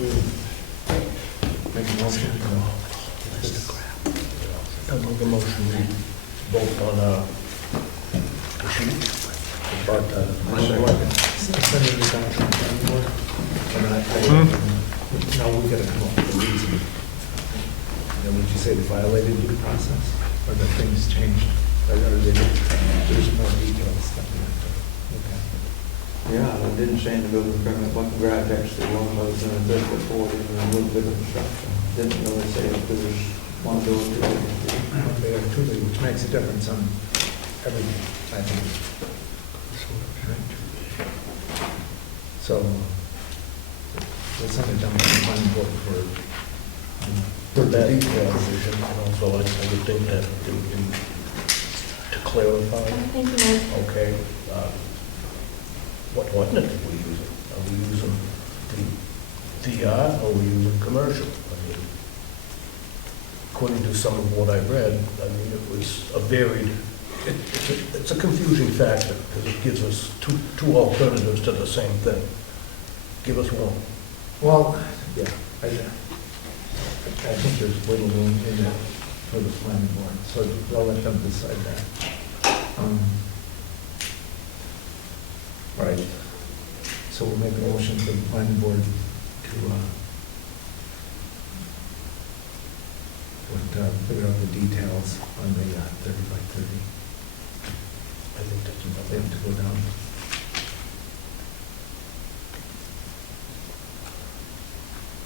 we make a motion? I make a motion, we vote on the sheet, but Send it down to the planning board. And now we gotta come up with a reason. And then would you say they violated due process, or that things changed, or there's more details, something like that? Okay. Yeah, it didn't say in the building permit what the garage actually was, and a 30 foot 40, and a little bit of construction. Didn't really say if there was one building, two buildings. They are two, which makes a difference on everything, I think. So, we'll send it down to the planning board for that position, and also I would think that to clarify, Thank you, Ed. okay, what ordinance are we using? Are we using the DR or are we using commercial? I mean, according to some of what I read, I mean, it was a varied, it's a confusing factor because it gives us two alternatives to the same thing. Give us one. Well, yeah, I think there's wiggle room in it for the planning board, so I'll let them decide that. All right, so we'll make a motion for the planning board to figure out the details on the 30 by 30. I think that's enough. They have to go down.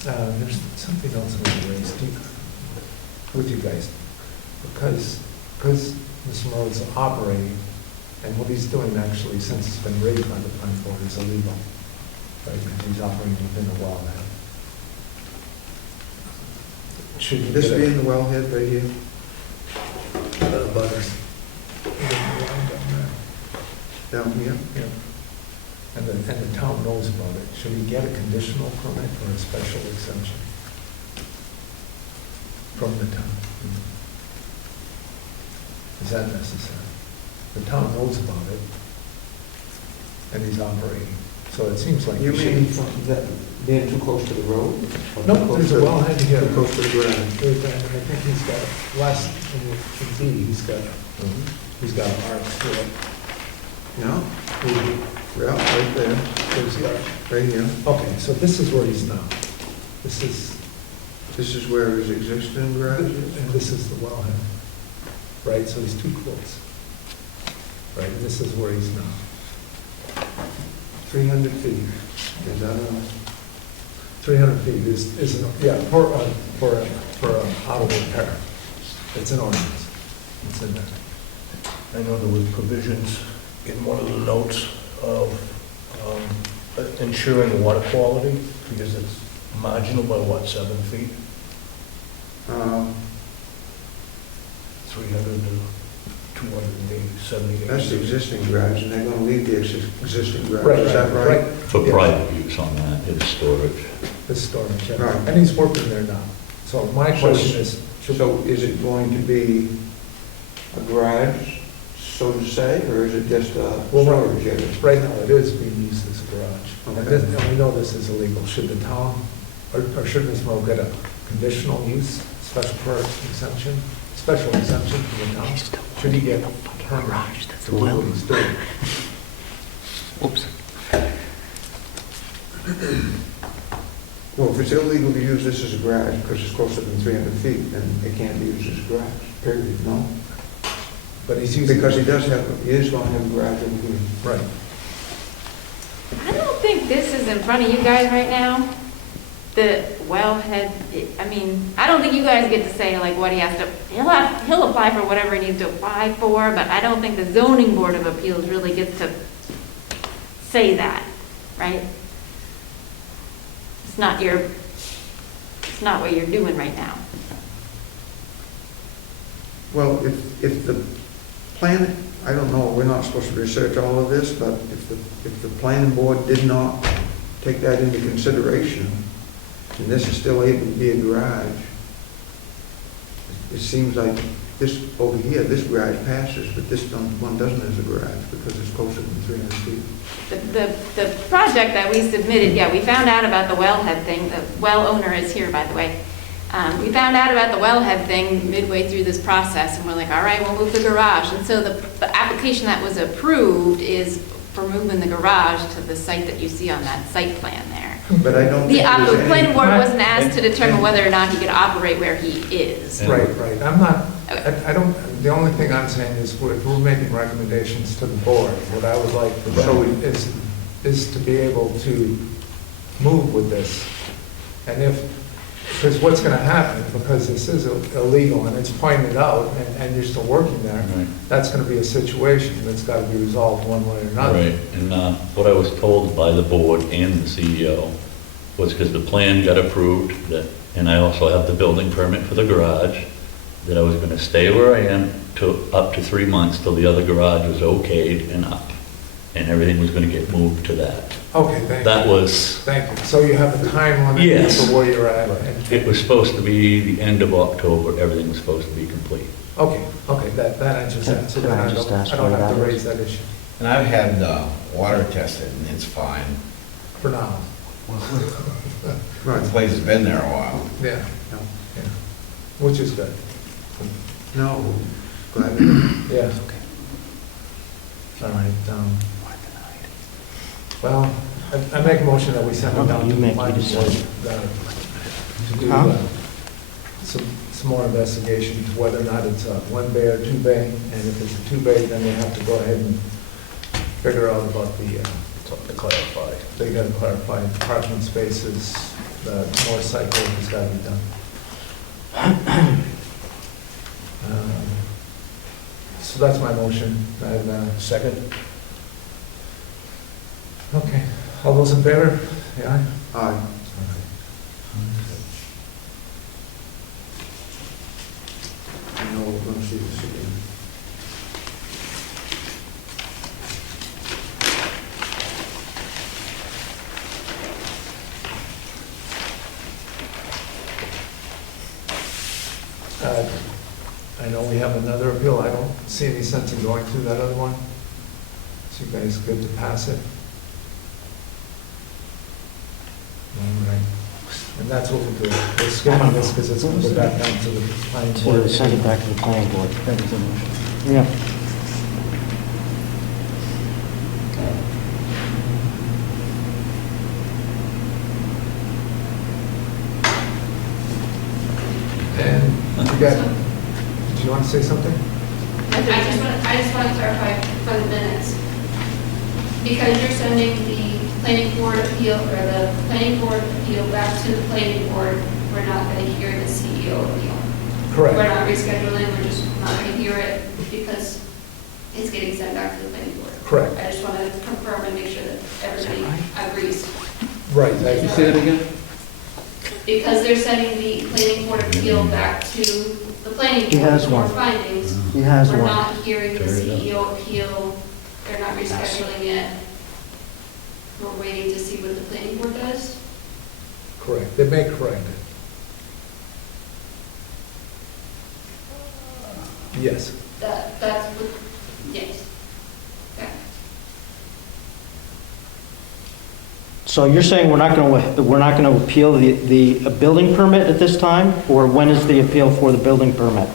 There's something else I want to raise with you guys, because Mr. Morrow's operating, and what he's doing actually, since it's been raised by the planning board, is illegal, right? Because he's operating within a wellhead. Should he This get a- being the wellhead right here? butters? Down here? Yeah. And the town knows about it. Should he get a conditional permit or a special exemption from the town? Is that necessary? The town knows about it, and he's operating. So it seems like. You he should- mean from that, being too close to the road? Or too No, close there's a to- wellhead here. Too close to the ground? I think he's got, last, in B, he's got an arc to it. No? Mhm. Yeah, right there, There's the arc. right here. Okay, so this is where he's now. This is, This is where his existing garage is? and this is the wellhead, right? So he's too close. Right, and this is where he's now. 300 feet. Is that a? 300 feet is, yeah, for auto repair. It's an ordinance. It's in there. I know there was provisions in one of the notes of ensuring water quality, because it's marginal by what, 7 feet? 300 to 278. That's the existing garage, and they're gonna leave the existing garage, Right, is that right? For Yeah. private use on that, is storage. The storage, yeah. Right. And he's working there now. So my question is, So is it going to be a garage, so to say, or is it just a Well, storage area? right now it is being used as a garage. And Okay. and we know this is illegal. Should the town, or should Ms. Moe get a conditional use, special exemption, special exemption from the town? Should he get a permit to do what he's doing? Well, if it's illegal to use this as a garage because it's closer than 300 feet, then it can't be used as a garage, period, no? But he's using. Because he is going to have a garage over here. Right. I don't think this is in front of you guys right now. The wellhead, I mean, I don't think you guys get to say like what he has to, he'll apply for whatever he needs to apply for, but I don't think the zoning board of appeals really gets to say that, right? It's not what you're doing right now. Well, if the plan, I don't know, we're not supposed to research all of this, but if the planning board did not take that into consideration, and this is still able to be a garage, it seems like this over here, this garage passes, but this one doesn't as a garage because it's closer than 300 feet. The project that we submitted, yeah, we found out about the wellhead thing. The well owner is here, by the way. We found out about the wellhead thing midway through this process, and we're like, all right, we'll move the garage. And so the application that was approved is for moving the garage to the site that you see on that site plan there. But I don't The think there's any... planning board wasn't asked to determine whether or not he could operate where he is. Right, right. I'm not, I don't, the only thing I'm saying is we're making recommendations to the board. What I would like to show is to be able to move with this. And because what's going to happen, because this is illegal and it's pointed out and you're still working there, Right. that's going to be a situation that's got to be resolved one way or another. Right, and what I was told by the board and the CEO was because the plan got approved, and I also have the building permit for the garage, that I was gonna stay where I am up to 3 months till the other garage was okayed and up, and everything was gonna get moved to that. Okay, thank you. That was, Thank you. So you have a time limit Yes. for where you're at? and- it was supposed to be the end of October, everything was supposed to be complete. Okay, that answers that. So Can then I I just don't, ask I don't where have to that raise is? that issue And I've had water tested, and it's fine. for now. The Right, place has been there a while. Yeah, no, yeah, which is good. no, glad. Yeah. All right, well, I make a motion that we send it down You to the make planning the board decision. to do Huh? some more investigation to whether or not it's a one bay or two bay, and if it's a two bay, then they have to go ahead and figure out about the, Something to clarify. they gotta clarify parking spaces, the more site work has gotta be done. So that's my motion, and, Second? okay, all those in favor? Yeah? Aye. I know we're going to see this again. I know we have another appeal, I don't see any sense in going through that other one. So you guys good to pass it? All right, and that's what we'll do, we're skipping this because it's going to go back down to the planning board. To send it back to the planning board. Yeah. And you got, did you want to say something? I just want to clarify for the minutes. Because you're sending the planning board appeal, or the planning board appeal back to the planning board, we're not going to hear the CEO appeal. We're Correct, not rescheduling, we're just not going to hear it because it's getting sent back to the planning board. correct, I just want to confirm and make sure that everybody agrees. right. Can you say that again? Because they're sending the planning board appeal back to the planning He board has for one. findings. He has We're one. not hearing the Turn it up. CEO appeal, they're not rescheduling it. We're waiting to see what the planning board does. Correct, they may correct it. Yes, That's what, yes. Okay. So you're saying we're not going to appeal the building permit at this time? Or when is the appeal for the building permit?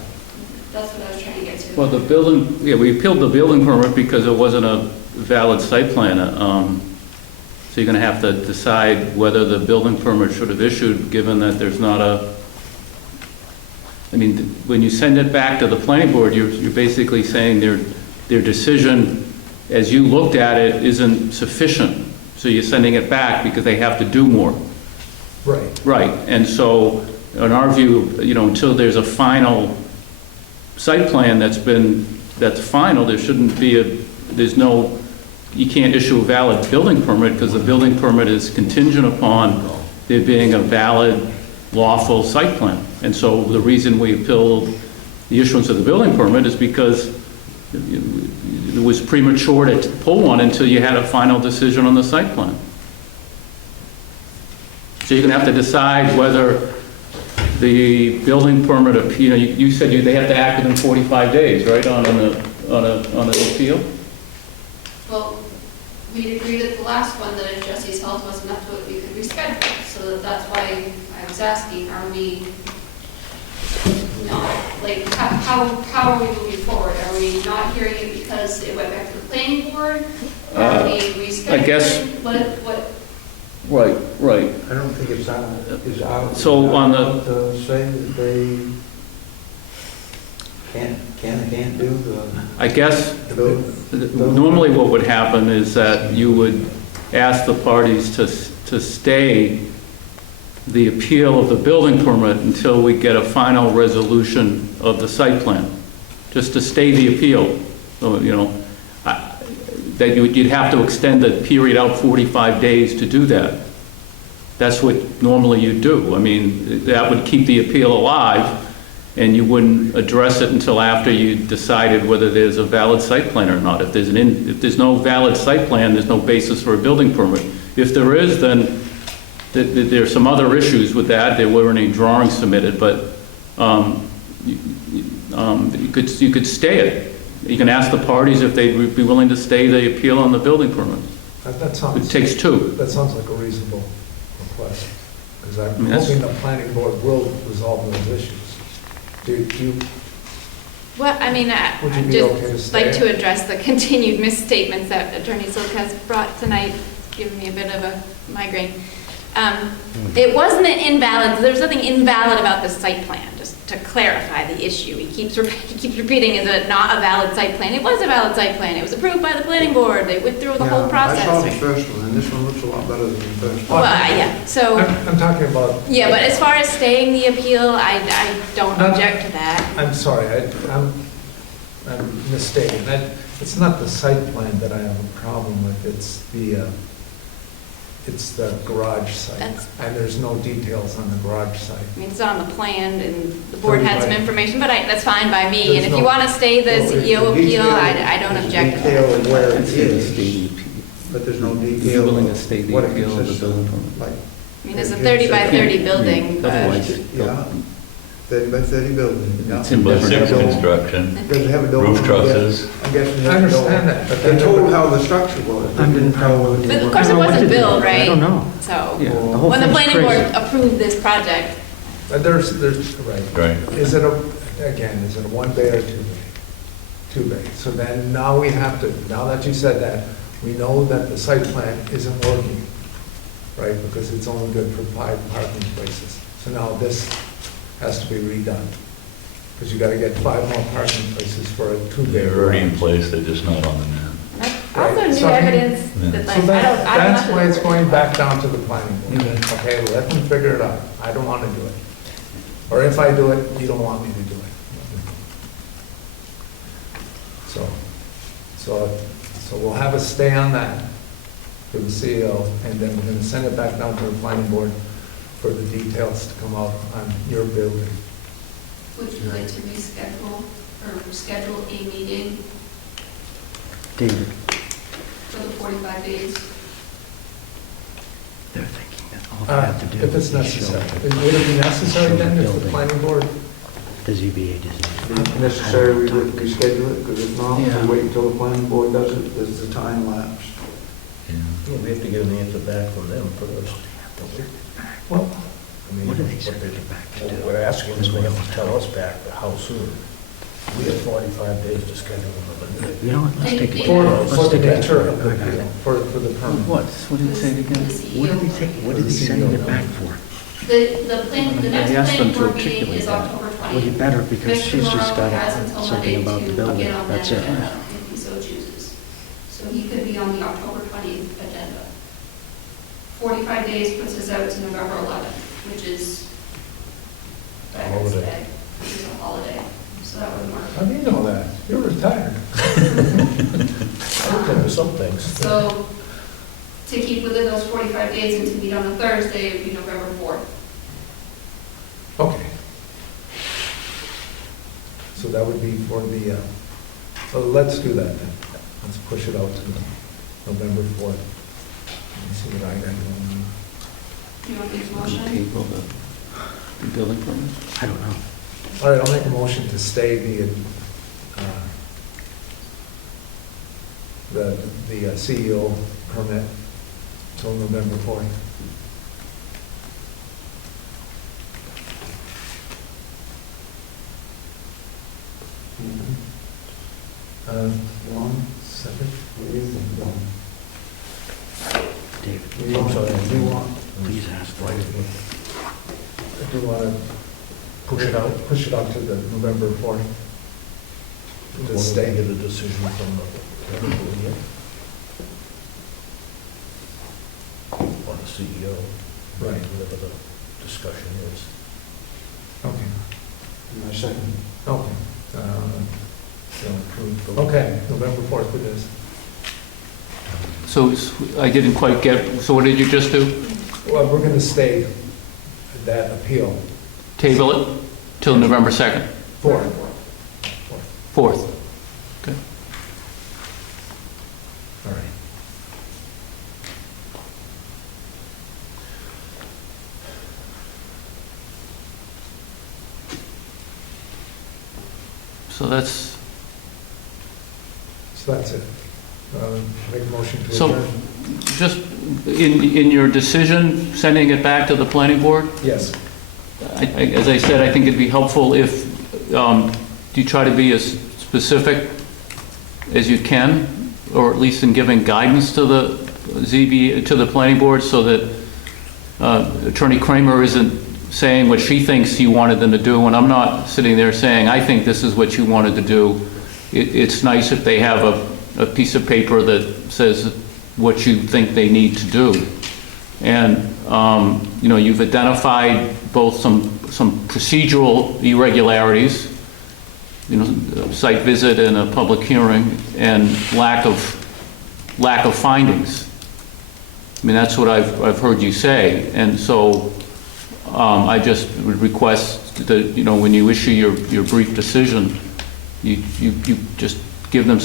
That's what I was trying to get to. Well, the building, yeah, we appealed the building permit because it wasn't a valid site plan. So you're going to have to decide whether the building permit should have issued, given that there's not a, I mean, when you send it back to the planning board, you're basically saying their decision, as you looked at it, isn't sufficient. So you're sending it back because they have to do more. right, Right, and so, in our view, until there's a final site plan that's final, there shouldn't be you can't issue a valid building permit because the building permit is contingent upon there being a valid, lawful site plan. And so the reason we appealed the issuance of the building permit is because it was premature to pull one until you had a final decision on the site plan. So you're going to have to decide whether the building permit, you know, you said they have to act within 45 days, right, on an appeal? Well, we agreed at the last one that if Jesse's health wasn't up to it, we could reschedule. So that's why I was asking, are we not, like, how are we moving forward? Are we not hearing it because it went back to the planning board? Are we rescheduling? I guess- What, Right. I don't think it's out. So on the- To say that they can't do I guess the. normally what would happen is that you would ask the parties to stay the appeal of the building permit until we get a final resolution of the site plan, just to stay the appeal. So, you know, that you'd have to extend the period out 45 days to do that. That's what normally you do. I mean, that would keep the appeal alive, and you wouldn't address it until after you decided whether there's a valid site plan or not. If there's no valid site plan, there's no basis for a building permit. If there is, then there's some other issues with that. There weren't any drawings submitted, but you could stay it. You can ask the parties if they'd be willing to stay the appeal on the building permit. That sounds. It takes two. That sounds like a reasonable request, because I'm mean, that's- hoping the planning board will resolve those issues. Do you, Well, I mean, Would you I'd be okay to just stay? like to address the continued misstatements that Attorney Silk has brought tonight, giving me a bit of a migraine. It wasn't an invalid, there was nothing invalid about the site plan, just to clarify the issue. He keeps repeating, is it not a valid site plan? It was a valid site plan, it was approved by the planning board, they went through the whole process. I saw the right? first one, and this one looks a lot better than the first Well, one. yeah, so, I'm talking about. yeah, but as far as staying the appeal, I don't Not- object to that. I'm sorry, I'm mistaken. It's not the site plan that I have a problem with, it's the garage site. That's- And there's no details on the garage site. I mean, it's on the plan, and the board had some Right. information, but that's fine by me. There's And if you no- want to stay the Well, CEO the appeal, detail- I don't there's object to Detail that. of where it is, but there's no detail willing to of state the what it appeal of the consists building of. permit. Like, I mean, it's a 30 by 30 building, but Otherwise, yeah, 30 by 30 building. yeah. It's in But different simple Does construction, it have a dome? roof trusses. I'm guessing. I understand that, but They then- told how the structure was, they didn't tell. but of course I it don't know what wasn't to do. built, right? I don't know. So, Yeah. The whole when the thing's planning board crazy. approved this project, There's, right. Right. Is it again, is it a one bay or two bay? Two bay. So then now we have to, now that you said that, we know that the site plan isn't working, right? Because it's only good for 5 parking places. So now this has to be redone. Because you got to get 5 more parking places for a 2-bay. They're already in place, they're just not on the map. that's Right. also new So, I mean- evidence Yeah. that So like, I don't that's know. why it's going back down to the planning board. Okay, let them figure it out. I don't want to do it. Or if I do it, you don't want me to do it. So we'll have a stay on that for the CEO, and then we're going to send it back down to the planning board for the details to come out on your building. would you like to reschedule or schedule a meeting David, for the 45 days? they're thinking that all they have to do If it's is show necessary. Would it be necessary then if the building. planning board? the ZBA doesn't. If necessary, we would reschedule it, because if not, Yeah. we wait until the planning board does it, there's a time lapse. Yeah. Yeah, we have to get an answer back from them first. Well, I mean, What do they say what they're back to what do? we're asking is they have to tell us back how soon. We have 45 days to schedule them. You know what, let's take it. for Let's the take it. nature of the deal, for the permit. What did it say again? What did he say, what did he send it back for? The next I asked them planning to board meeting articulate is that. October 20th. Well, you better, because Mr. she's just Morrow got has until something Monday about the to building, get on that's that it. agenda, if he so chooses. So he could be on the October 20th agenda. 45 days puts us out to November 11th, which is Veterans Holiday. Day, which is a holiday, so that would How work. do you know that? You're retired. I looked into some things. So to keep within those 45 days and to meet on a Thursday, it would be November 4th. Okay. So that would be for the, so let's do that then. Let's push it out to November 4th. Let me see what I got going on. Do you want these motion? Table the building permit? I don't know. All right, I'll make a motion to stay the CEO permit till November 4th. One second. What do you think, Don? David, I'm sorry, What do you want? please ask. Why did we Do you want to push it out? push it out to the November 4th? Why To don't we stay. get a decision from the planning board yet? On the CEO, Right. whatever the discussion is. Okay. My second. Okay. So approve the- Okay, November 4th it is. So I didn't quite get, so what did you just do? Well, we're going to stay that appeal. Table it till November 2nd, 4th. 4th? Okay. All right. So that's, So that's it. Make a motion to So- adjourn. just in your decision, sending it back to the planning board, Yes. as I said, I think it'd be helpful if you try to be as specific as you can, or at least in giving guidance to the ZB, to the planning board, so that Attorney Kramer isn't saying what she thinks you wanted them to do, and I'm not sitting there saying, I think this is what you wanted to do. It's nice if they have a piece of paper that says what you think they need to do. And, you've identified both some procedural irregularities, site visit and a public hearing, and lack of findings. I mean, that's what I've heard you say. And so I just would request that, when you issue your brief decision, you just give them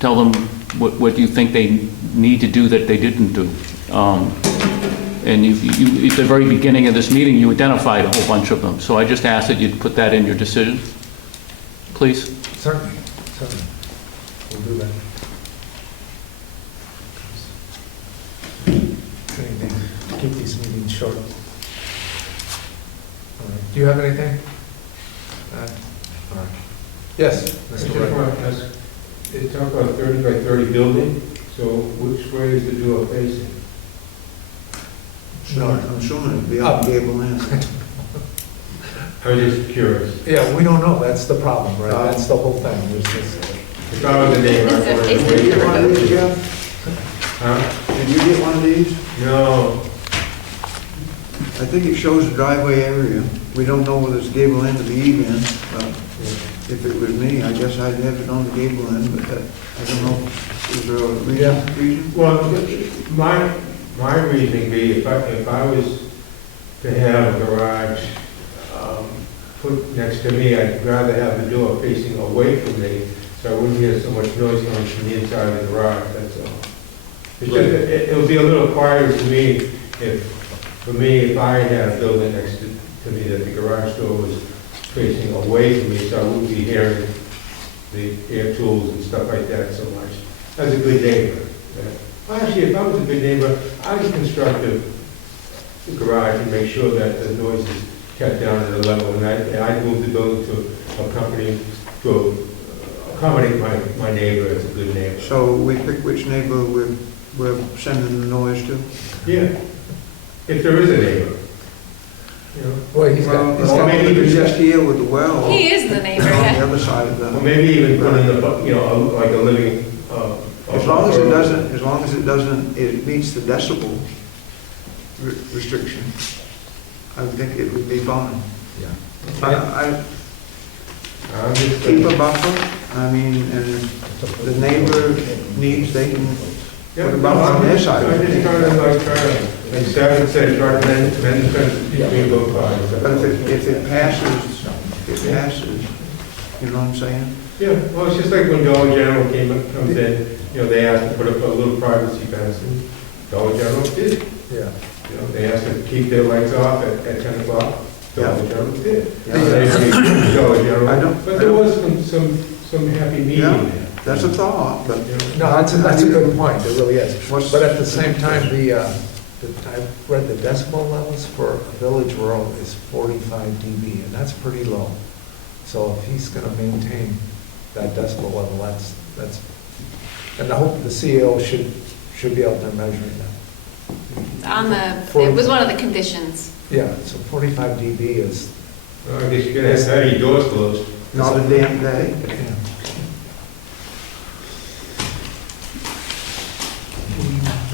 tell them what you think they need to do that they didn't do. And at the very beginning of this meeting, you identified a whole bunch of them. So I just ask that you put that in your decision, please. Certainly, certainly. We'll do that. Trying to keep these meetings short. All right. Do you have anything? All right. Yes, I Mr. just Wright. want to ask, they talk about 30 by 30 building, so which way is the door facing? I'm assuming it'd be up gable end. I was just curious. Yeah, we don't know, that's the problem, right? That's the whole thing, there's this, If I was a neighbor, I wanted Is to it- Did you get one of these, wait. Jeff? Huh? Did you get one of these? No, I think it shows the driveway area. We don't know whether it's gable end or the eve end, but if it was me, I guess I'd have it on the gable end, but I don't know. Is there a reason? well, my reasoning be, if I was to have a garage put next to me, I'd rather have the door facing away from me, so I wouldn't hear so much noise coming from the inside of the garage, that's all. It's just, it would be a little quieter to me if I had a building next to me, that the garage door was facing away from me, so I wouldn't be hearing the air tools and stuff like that so much. As a good neighbor. Actually, if I was a good neighbor, I would construct a garage and make sure that the noise is kept down at a level, and I'd move the building to a company to accommodate my neighbor as a good neighbor. So we pick which neighbor we're sending the noise to? Yeah, if there is a neighbor. You know, boy, he's got, Well, maybe maybe just here with the well. He is the neighbor, On the yeah. other side of or the, maybe even put in like a living. as long as it doesn't, it meets the decibel restriction, I would think it would be fine. yeah. I I'm just keep a buffer, I mean, and if the neighbor needs, they can Yeah, put a buffer on their side. I just trying like Stephen said, try to mend the fence between both sides. But if it passes, you know what I'm saying? Yeah, well, it's just like when Dollar General comes in, they asked to put up a little privacy fence, and Dollar General did. Yeah. They asked to keep their lights off at 10 o'clock, Dollar General did. Yeah. Dollar General. I don't- But there was some happy medium Yeah. there. That's a thought, but you know. No, that's a good point, it really is. What's- But at the same time, I've read the decibel levels for a village road is 45 dB, and that's pretty low. So if he's gonna maintain that decibel level, that's, and I hope the CEO should be out there measuring that. On the, it was one of the conditions. Yeah, so 45 dB is, Well, I guess you're gonna have to have your doors closed. not a damn day. yeah.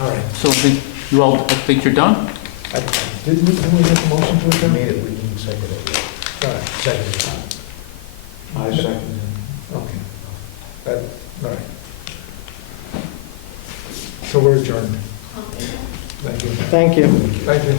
All right. So I think you're done? Didn't we make a motion to adjourn? Made it, we didn't second it yet. All right. Second. I second it. Okay. All right. So we're adjourned. Thank you. Thank you. Thank you.